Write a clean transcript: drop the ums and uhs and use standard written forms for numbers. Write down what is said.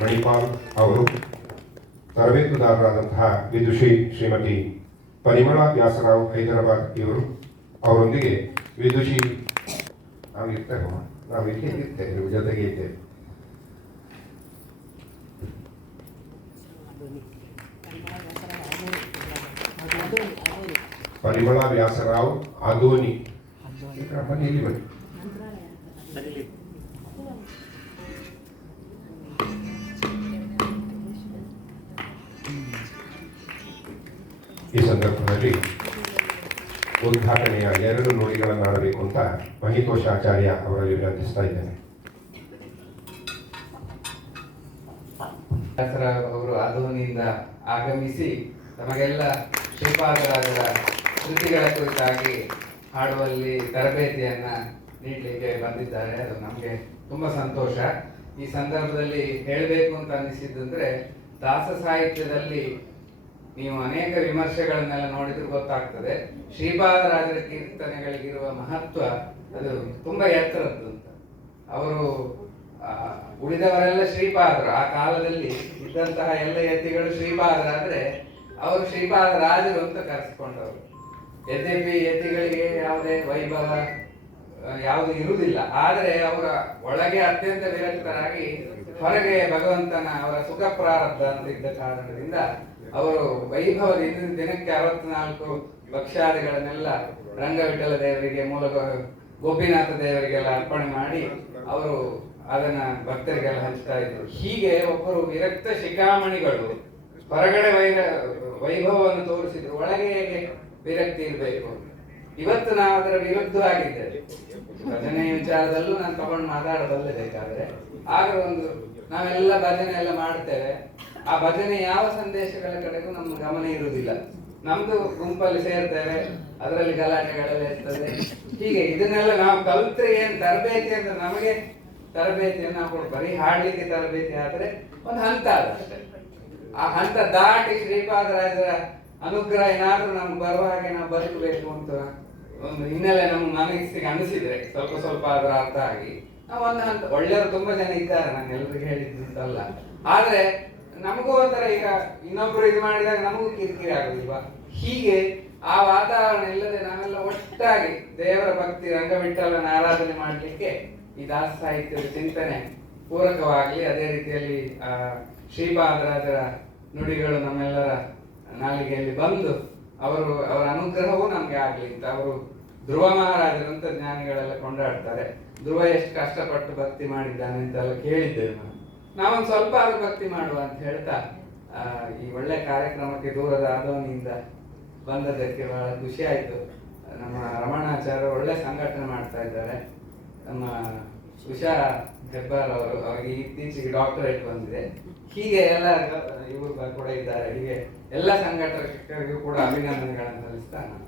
ಮಣಿಪಾಲ್ ಅವರು, ತರಬೇತುದಾರರಾದಂತಹ ವಿದುಷಿ ಶ್ರೀಮತಿ ಪರಿಮಳ ವ್ಯಾಸರಾವ್ ಹೈದರಾಬಾದ್ ಇವರು, ಅವರೊಂದಿಗೆ ವಿದುಷಿ ನಾವು ಇರ್ತೇವೆ, ನಾವು ಇಲ್ಲಿ ಇರ್ತೇವೆ, ನಿಮ್ಮ ಜೊತೆಗೆ ಇದ್ದೇವೆ. ಪರಿಮಳ ವ್ಯಾಸರಾವ್ ಆದೋನಿ, ಬನ್ನಿ ಇಲ್ಲಿ ಬನ್ನಿ. ಈ ಸಂದರ್ಭದಲ್ಲಿ ಉದ್ಘಾಟನೆಯ 2 ನುಡಿಗಳನ್ನು ಆಡಬೇಕು ಅಂತ ಮಹಿತೋಷಾಚಾರ್ಯ ಅವರಲ್ಲಿ ವಿನಂತಿಸ್ತಾ ಇದ್ದೇನೆ. ವ್ಯಾಸರಾವ್ ಅವರು ಆದೋನಿಯಿಂದ ಆಗಮಿಸಿ ತಮಗೆಲ್ಲ ಶ್ರೀಪಾದರಾಜರ ಕೃತಿಗಳ ಕುರಿತಾಗಿ ಹಾಡುವಲ್ಲಿ ತರಬೇತಿಯನ್ನ ನೀಡಲಿಕ್ಕೆ ಬಂದಿದ್ದಾರೆ. ಅದು ನಮಗೆ ತುಂಬಾ ಸಂತೋಷ. ಈ ಸಂದರ್ಭದಲ್ಲಿ ಹೇಳಬೇಕು ಅಂತ ಅನಿಸಿದ್ದು ಅಂದ್ರೆ, ದಾಸ ಸಾಹಿತ್ಯದಲ್ಲಿ ನೀವು ಅನೇಕ ವಿಮರ್ಶೆಗಳನ್ನೆಲ್ಲ ನೋಡಿದ್ರೆ ಗೊತ್ತಾಗ್ತದೆ, ಶ್ರೀಪಾದರಾಜರ ಕೀರ್ತನೆಗಳಿಗಿರುವ ಮಹತ್ವ ಅದು ತುಂಬಾ ಎತ್ತರದ್ದು ಅಂತ. ಅವರು ಉಳಿದವರೆಲ್ಲ ಶ್ರೀಪಾದರು, ಆ ಕಾಲದಲ್ಲಿ ಇದ್ದಂತಹ ಎಲ್ಲ ಯತಿಗಳು ಶ್ರೀಪಾದರಾದ್ರೆ ಅವರು ಶ್ರೀಪಾದರಾಜರು ಅಂತ ಕರೆಸಿಕೊಂಡವರು. ಯದ್ಯಪಿ ಯತಿಗಳಿಗೆ ಯಾವುದೇ ವೈಭವ ಯಾವುದು ಇರುವುದಿಲ್ಲ, ಆದರೆ ಅವರ ಒಳಗೆ ಅತ್ಯಂತ ವಿರಕ್ತರಾಗಿ ಹೊರಗೆ ಭಗವಂತನ ಅವರ ಸುಖ ಪ್ರಾರಬ್ಧ ಅಂತ ಇದ್ದ ಕಾರಣದಿಂದ ಅವರು ವೈಭವದಿಂದ ದಿನಕ್ಕೆ 64 ಭಕ್ಷ್ಯಾದಿಗಳನ್ನೆಲ್ಲ ರಂಗವಿಠಲ ದೇವರಿಗೆ, ಮೂಲ ಗೋಪಿನಾಥ ದೇವರಿಗೆಲ್ಲ ಅರ್ಪಣೆ ಮಾಡಿ ಅವರು ಅದನ್ನ ಭಕ್ತರಿಗೆಲ್ಲ ಹಂಚ್ತಾ ಇದ್ರು. ಹೀಗೆ ಒಬ್ಬರು ವಿರಕ್ತ ಶಿಖಾಮಣಿಗಳು ಹೊರಗಡೆ ವೈಭವವನ್ನು ತೋರಿಸಿದ್ರು, ಒಳಗೆ ಹೇಗೆ ವಿರಕ್ತಿ ಇರಬೇಕು. ಇವತ್ತು ನಾವು ಅದರ ವಿರುದ್ಧವಾಗಿದ್ದೇವೆ. ಭಜನೆ ವಿಚಾರದಲ್ಲೂ ನಾನು ತಗೊಂಡು ಮಾತಾಡಬಲ್ಲೆ ಬೇಕಾದ್ರೆ. ಆಗ ನಾವೆಲ್ಲ ಭಜನೆ ಎಲ್ಲ ಮಾಡ್ತೇವೆ, ಆ ಭಜನೆ ಯಾವ ಸಂದೇಶಗಳ ಕಡೆಗೂ ನಮ್ಮ ಗಮನ ಇರುವುದಿಲ್ಲ. ನಮ್ದು ಗುಂಪಲ್ಲಿ ಸೇರ್ತೇವೆ, ಅದರಲ್ಲಿ ಗಲಾಟೆಗಳೆಲ್ಲ ಇರ್ತದೆ. ಹೀಗೆ ಇದನ್ನೆಲ್ಲ ನಾವು ಕಲ್ತ್ರೆ ಏನ್ ತರಬೇತಿ ಅಂತ, ನಮಗೆ ತರಬೇತಿಯನ್ನು ನಾವು ಬರೀ ಹಾಡ್ಲಿಕ್ಕೆ ತರಬೇತಿ ಆದ್ರೆ ಒಂದು ಹಂತ ಅದಷ್ಟೇ. ಆ ಹಂತ ದಾಟಿ ಶ್ರೀಪಾದರಾಜರ ಅನುಗ್ರಹ ಏನಾದ್ರೂ ನಮ್ಗೆ ಬರುವ ಹಾಗೆ ನಾವು ಬದುಕಬೇಕು ಅಂತ ಒಂದು ಹಿನ್ನೆಲೆ ನಮ್ಮ ಮನಸ್ಸಿಗೆ ಅನಿಸಿದ್ರೆ ಸ್ವಲ್ಪ ಅದರ ಅರ್ಥ ಆಗಿ ನಾವು ಒಂದು ಹಂತ, ಒಳ್ಳೆಯವರು ತುಂಬಾ ಜನ ಇದ್ದಾರೆ, ನಾನು ಎಲ್ರಿಗೂ ಹೇಳಿದ್ದು ಅಂತಲ್ಲ, ಆದ್ರೆ ನಮಗೂ ಒಂಥರ ಈಗ ಇನ್ನೊಬ್ರು ಇದು ಮಾಡಿದಾಗ ನಮಗೂ ಕಿರಿಕಿರಿ ಆಗುದಿಲ್ವಾ? ಹೀಗೆ ಆ ವಾತಾವರಣ ಇಲ್ಲದೆ ನಾವೆಲ್ಲ ಒಟ್ಟಾಗಿ ದೇವರ ಭಕ್ತಿ ರಂಗವಿಠಲನ ಆರಾಧನೆ ಮಾಡಲಿಕ್ಕೆ ಈ ದಾಸ ಸಾಹಿತ್ಯದ ಚಿಂತನೆ ಪೂರಕವಾಗಲಿ. ಅದೇ ರೀತಿಯಲ್ಲಿ ಶ್ರೀಪಾದರಾಜರ ನುಡಿಗಳು ನಮ್ಮೆಲ್ಲರ ನಾಲಿಗೆಯಲ್ಲಿ ಬಂದು ಅವರ ಅನುಗ್ರಹವೂ ನಮ್ಗೆ ಆಗ್ಲಿ ಅಂತ. ಅವರು ಧ್ರುವ ಮಹಾರಾಜರಂತ ಜ್ಞಾನಿಗಳೆಲ್ಲ ಕೊಂಡಾಡ್ತಾರೆ. ಧ್ರುವ ಎಷ್ಟು ಕಷ್ಟಪಟ್ಟು ಭಕ್ತಿ ಮಾಡಿದ್ದಾನೆ ಅಂತೆಲ್ಲ ಕೇಳಿದ್ದೇವೆ. ನಾವೊಂದು ಸ್ವಲ್ಪ ಆದ್ರೂ ಭಕ್ತಿ ಮಾಡುವ ಅಂತ ಹೇಳ್ತಾ ಈ ಒಳ್ಳೆ ಕಾರ್ಯಕ್ರಮಕ್ಕೆ ದೂರದ ಆದೋನಿಯಿಂದ ಬಂದದಕ್ಕೆ ಬಹಳ ಖುಷಿ ಆಯ್ತು. ನಮ್ಮ ರಮಣಾಚಾರ್ಯ ಒಳ್ಳೆ ಸಂಘಟನೆ ಮಾಡ್ತಾ ಇದ್ದಾರೆ. ನಮ್ಮ ಉಷಾ ಹೆಬ್ಬಾರ್ ಅವರಿಗೆ ಇತ್ತೀಚೆಗೆ ಡಾಕ್ಟರೇಟ್ ಬಂದಿದೆ. ಹೀಗೆ ಎಲ್ಲ ಇವರು ಕೂಡ ಇದ್ದಾರೆ. ಹೀಗೆ ಎಲ್ಲ ಸಂಘಟಕರಿಗೂ ಕೂಡ ಅಭಿನಂದನೆಗಳನ್ನು ಸಲ್ಲಿಸ್ತಾ ನಾನು